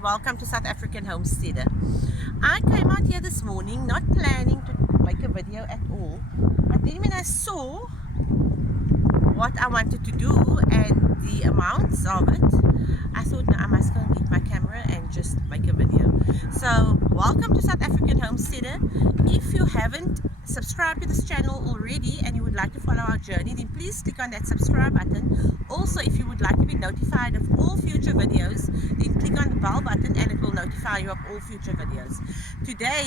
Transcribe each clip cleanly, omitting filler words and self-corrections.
and welcome to South African Homesteader. I came out here this morning not planning to make a video at all, but then when I saw what I wanted to do and the amounts of it, I thought, no, I must go and get my camera and just make a video. So welcome to South African Homesteader. If you haven't subscribed to this channel already and you would like to follow our journey, then please click on that subscribe button. Also, if you would like to be notified of all future videos, then click on the bell button and it will notify you of all future videos. Today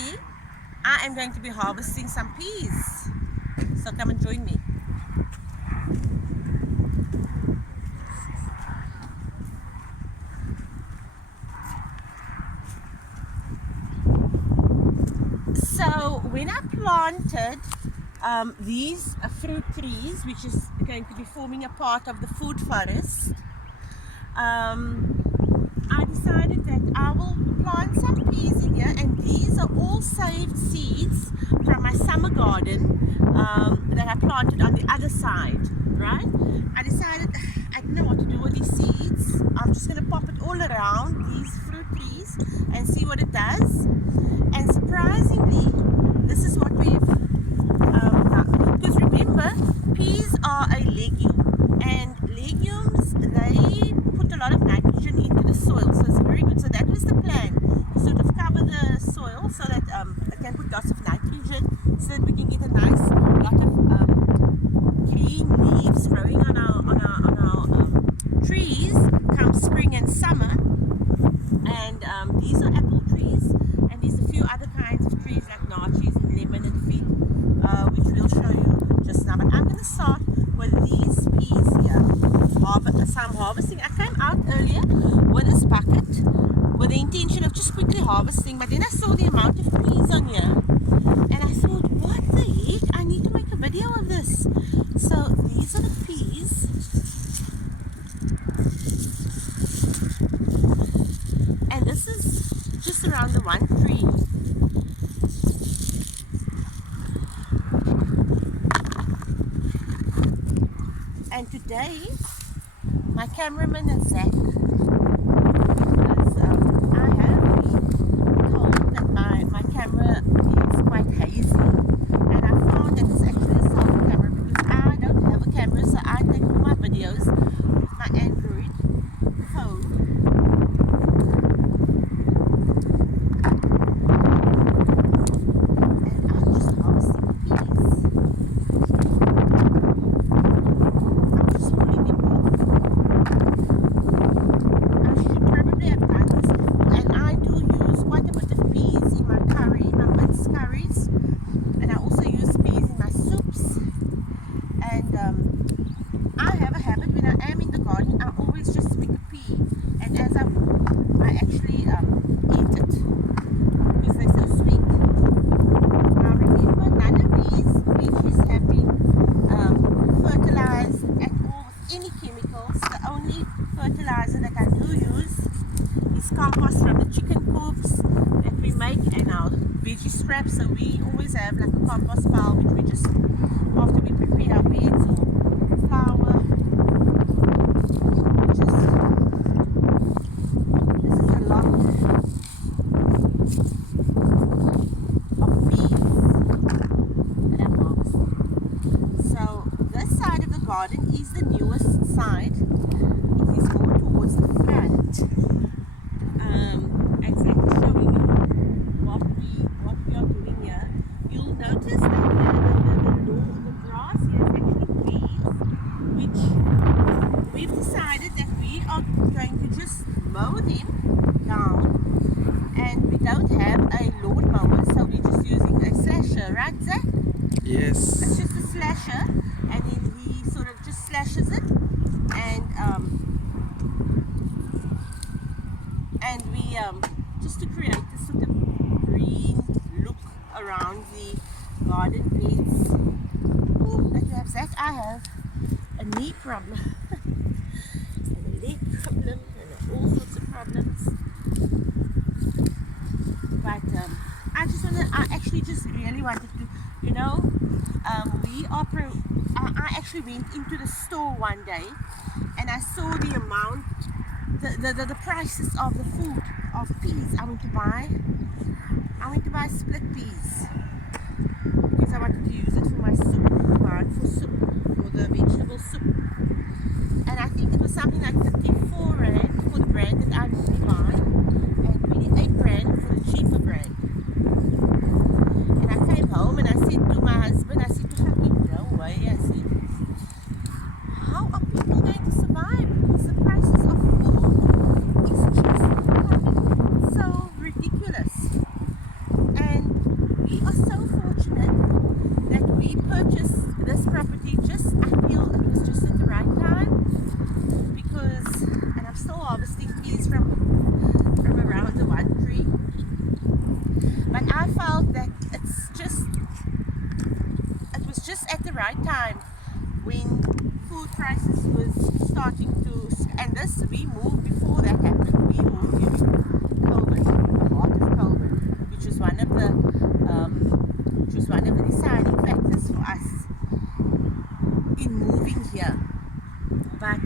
I am going to be harvesting some peas, so come and join me. So when I planted these fruit trees, which is going to be forming a part of the food forest, I decided that I will plant some peas in here, and these are all saved seeds from my summer garden that I planted on the other side, right? I decided I didn't know what to do with these seeds. I'm just going to pop it all around these fruit trees and see what it does. And surprisingly, this is what we've because remember, peas are a legume, and legumes, they put a lot of nitrogen into the soil, so it's very good. So that was the plan, to sort of cover the soil so that it can put lots of nitrogen, so that we can get a nice lot of green leaves growing on our trees come spring and summer. And these are apple trees, and there's a few other kinds of trees like naartjies and lemon and fig, which we'll show you just now. But I'm going to start with these peas here. So I'm harvesting. I came out earlier with this bucket with the intention of just quickly harvesting, but then I saw the amount of peas on here and I thought, what the heck, I need to make a video of this. So these are the peas. And this is just around the one tree. And today, my cameraman is Zach, because I have been told that my camera is quite hazy, and I found that it's actually a selfie camera because I don't have a camera, so I take all my videos with my Android phone. I have a habit when I am in the garden, I always just pick a pea, and as I walk, I actually eat it because they're so sweet. Now remember, none of these veggies have been fertilized at all with any chemicals. The only fertilizer that I do use is compost from the chicken coops that we make and our veggie scraps. So we always have like a compost pile which we just, after we prepare our beds or flour, which is, this is a lot of peas that I'm harvesting. So this side of the garden is the newest side. It is more towards the front. And Zach is showing you what we are doing here. You'll notice that the grass here is actually trees, which we've decided that we are going to just mow them down, and we don't have a lawn mower, so we're just using a slasher, right Zach? Yes. It's just a slasher, and then he sort of just slashes it, and we just to create this sort of green look around the garden beds. Ooh, that you have Zach, I have a knee problem and a leg problem and all sorts of problems. But I actually just really wanted to, you know, I actually went into the store one day and I saw the amount the prices of the food of peas. I went to buy split peas because I wanted to use it for my soup, right? For soup, for the vegetable soup. And I think it was something like 54 rand for the brand that I normally buy, and 28 rand for the cheaper brand. And I came home and I said to my husband, I said to him, no way, I said, how are people going to survive? Because the prices of food is just becoming so ridiculous. And we are so fortunate that we purchased this property just, I feel it was just at the right time, because, and I'm still harvesting peas from around the one tree, but I felt that it was just at the right time when food prices was starting to, and this, we moved before that happened. We moved during COVID, the heart of COVID, which was one of the deciding factors for us in moving here. But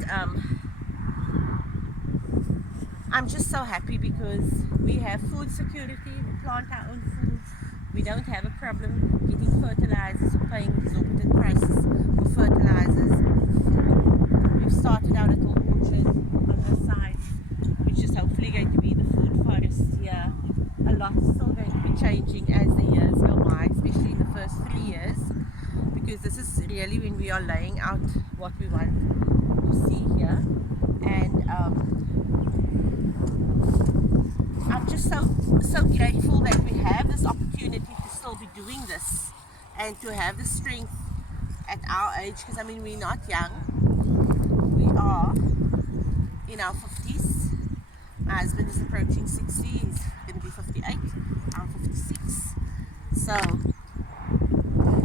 I'm just so happy because we have food security, we plant our own food, we don't have a problem getting fertilizers or paying exorbitant prices for fertilizers. We've started our little orchard on this side, which is hopefully going to be the food forest here. A lot's still going to be changing as the years go by, especially in the first 3 years, because this is really when we are laying out what we want to see here. And I'm just so grateful that we have this opportunity to still be doing this and to have the strength at our age, because I mean, we're not young, we are in our 50s. My husband is approaching 60, he's going to be 58, I'm 56. So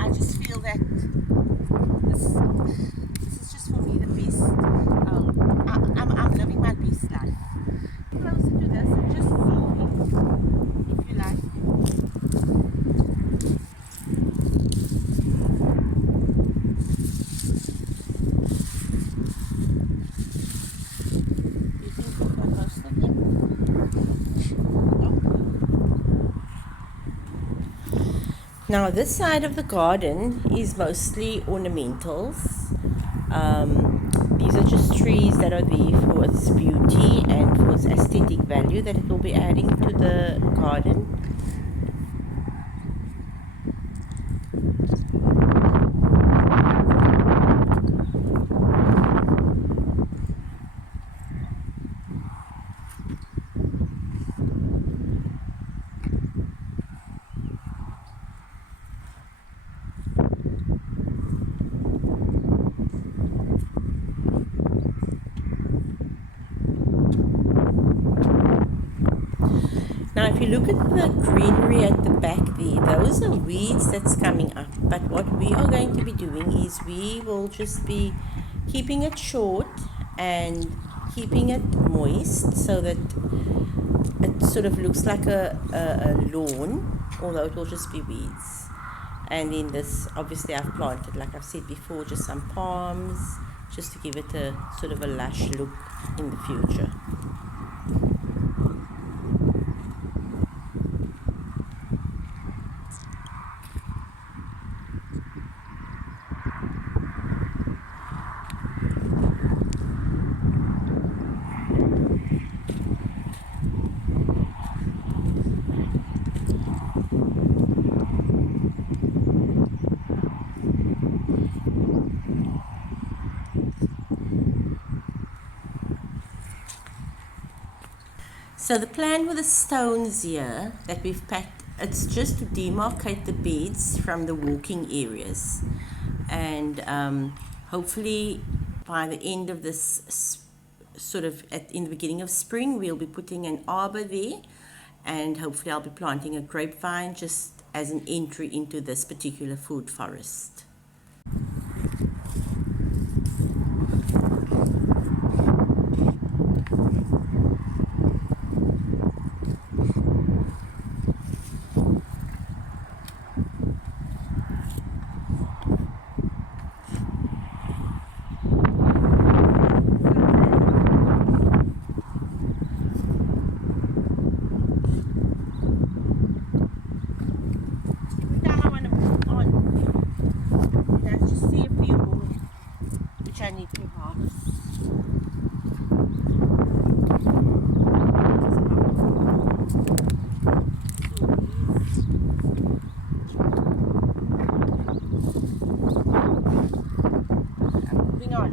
I just feel that this is just for me the best. I'm living my best life. Closer to this and just zoom in, if you like. You think we've got most of them? Nope. Now this side of the garden is mostly ornamentals. These are just trees that are there for its beauty and for its aesthetic value that it will be adding to the garden. Now if you look at the greenery at the back there, those are weeds that's coming up. But what we are going to be doing is we will just be keeping it short and keeping it moist so that it sort of looks like a lawn, although it will just be weeds. And in this, obviously I've planted, like I've said before, just some palms, just to give it a sort of a lush look in the future. So the plan with the stones here that we've packed, it's just to demarcate the beds from the walking areas. And hopefully by the end of this in the beginning of spring, we'll be putting an arbor there, and hopefully I'll be planting a grapevine just as an entry into this particular food forest. I need to harvest. Moving on.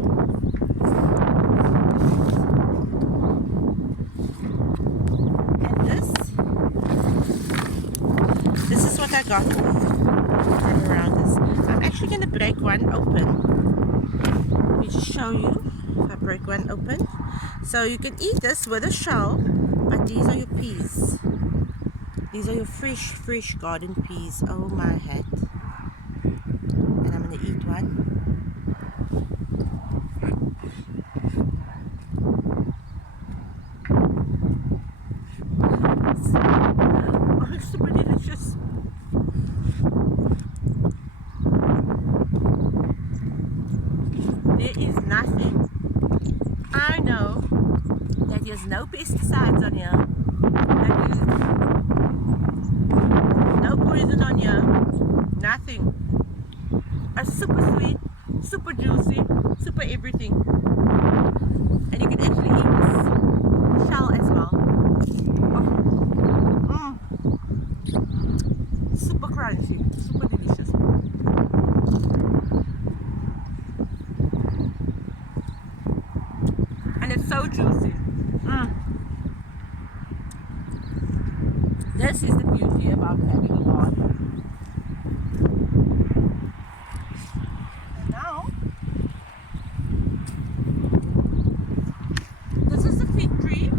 And this is what I got from around this. I'm actually going to break one open. Let me just show you. If I break one open. So you can eat this with a shell, but these are your peas. These are your fresh garden peas. Oh my hat. And I'm going to eat one. Oh, it's super delicious. There is nothing. I know that there's no pesticides on here. That is no poison on here. Nothing. It's super sweet, super juicy, super everything. And you can actually eat this shell as well. Oh. Super crunchy, super delicious. And it's so juicy. This is the beauty about having a garden. And now, this is the fig tree.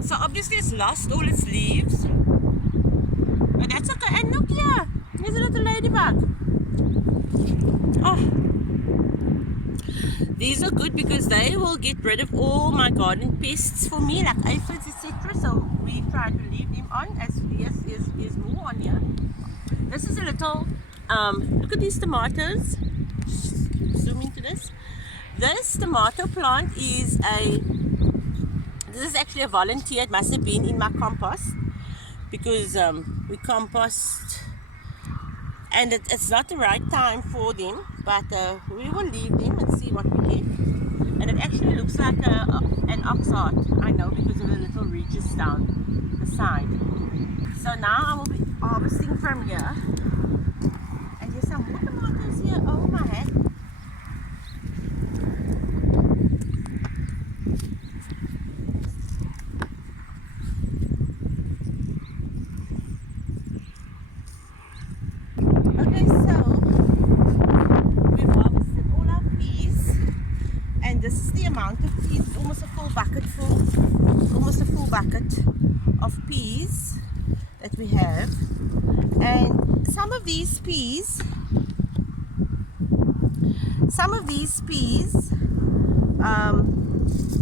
So obviously it's lost all its leaves. But that's okay. And look here, there's a little ladybug. Oh. These are good because they will get rid of all my garden pests for me, like aphids, etc. So we try to leave them on, as there's more on here. This is a little, look at these tomatoes. Zoom into this. This tomato plant is this is actually a volunteer. It must have been in my compost because we compost. And it's not the right time for them, but we will leave them and see what we get. And it actually looks like an ox heart, I know, because of the little ridges down the side. So now I will be harvesting from here. And there's some more tomatoes here. Oh my heck. Okay, so we've harvested all our peas, and this is the amount of peas. It's almost a full bucket full. Almost a full bucket of peas that we have. And some of these peas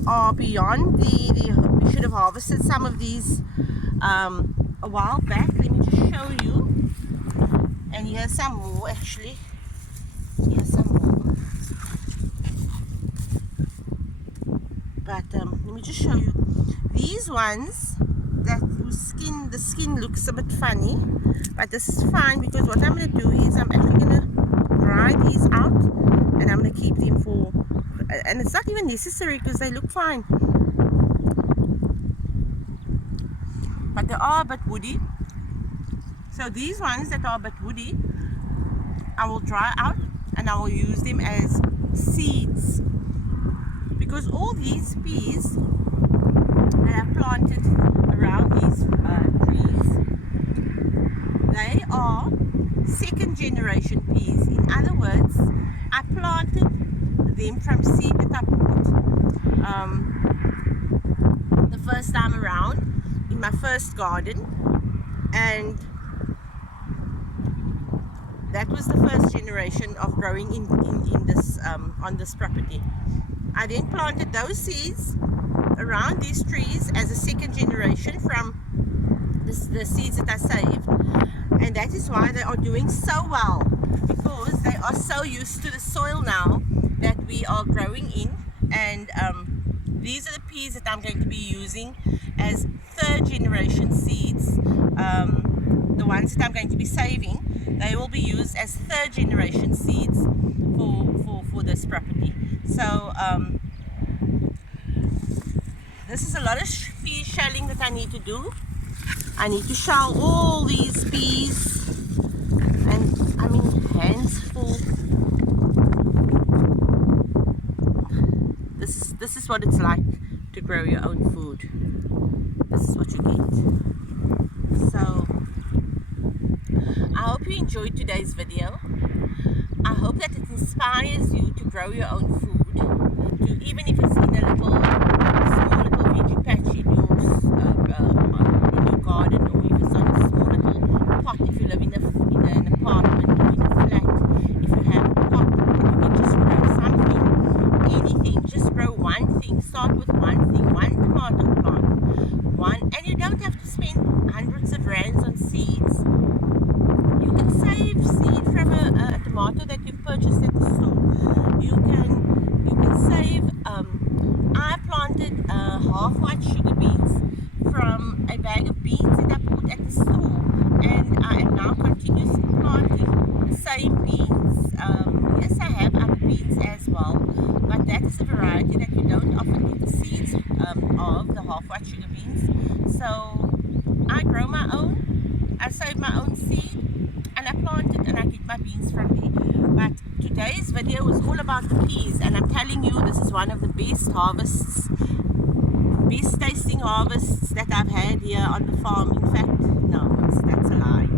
are beyond we should have harvested some of these a while back. Let me just show you. And here's some more actually. Here's some more. But let me just show you. These ones that the skin looks a bit funny, but this is fine because what I'm going to do is I'm actually going to dry these out and I'm going to keep them for, and it's not even necessary because they look fine. But they are a bit woody. So these ones that are a bit woody, I will dry out and I will use them as seeds. Because all these peas that I've planted around these trees, they are second generation peas. In other words, I planted them from seed that I bought the first time around in my first garden, and that was the first generation of growing in this on this property. I then planted those seeds around these trees as a second generation from the seeds that I saved, and that is why they are doing so well, because they are so used to the soil now that we are growing in. And these are the peas that I'm going to be using as third generation seeds, the ones that I'm going to be saving. they will be used as third generation seeds for this property. So this is a lot of pea shelling that I need to do. I need to shell all these peas, and I mean hands full. This is what it's like to grow your own food. This is what you get. So I hope you enjoyed today's video. I hope that it inspires you to grow your own food, to, even if it's in a small little veggie patch in your garden, or if it's on a small little pot, if you live in an apartment or in a flat, if you have a pot and you can just grow something, anything, just grow one thing, start with one thing, one tomato plant, and you don't have to spend hundreds of rands on seeds. You can save seed from a tomato that you've purchased at the store. You can save. I planted half white sugar beans from a bag of beans that I bought at the store, and I am now continuously planting the same beans. Yes, I have other beans as well, but that is a variety that you don't often get the seeds of, the half white sugar beans. So I grow my own, I save my own seed, and I plant it, and I get my beans from there. But today's video was all about the peas, and I'm telling you, this is one of the best harvests, best tasting harvests that I've had here on the farm. In fact, no, that's a lie.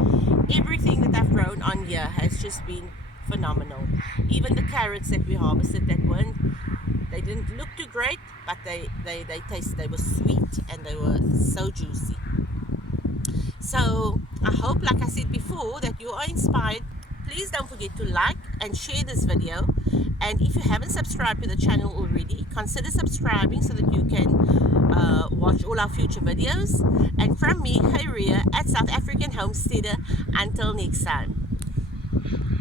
Everything that I've grown on here has just been phenomenal. Even the carrots that we harvested they didn't look too great, but they were sweet, and they were so juicy. So I hope, like I said before, that you are inspired. Please don't forget to like and share this video, and if you haven't subscribed to the channel already, consider subscribing so that you can watch all our future videos. And from me, Khairiyah at South African Homesteader, until next time.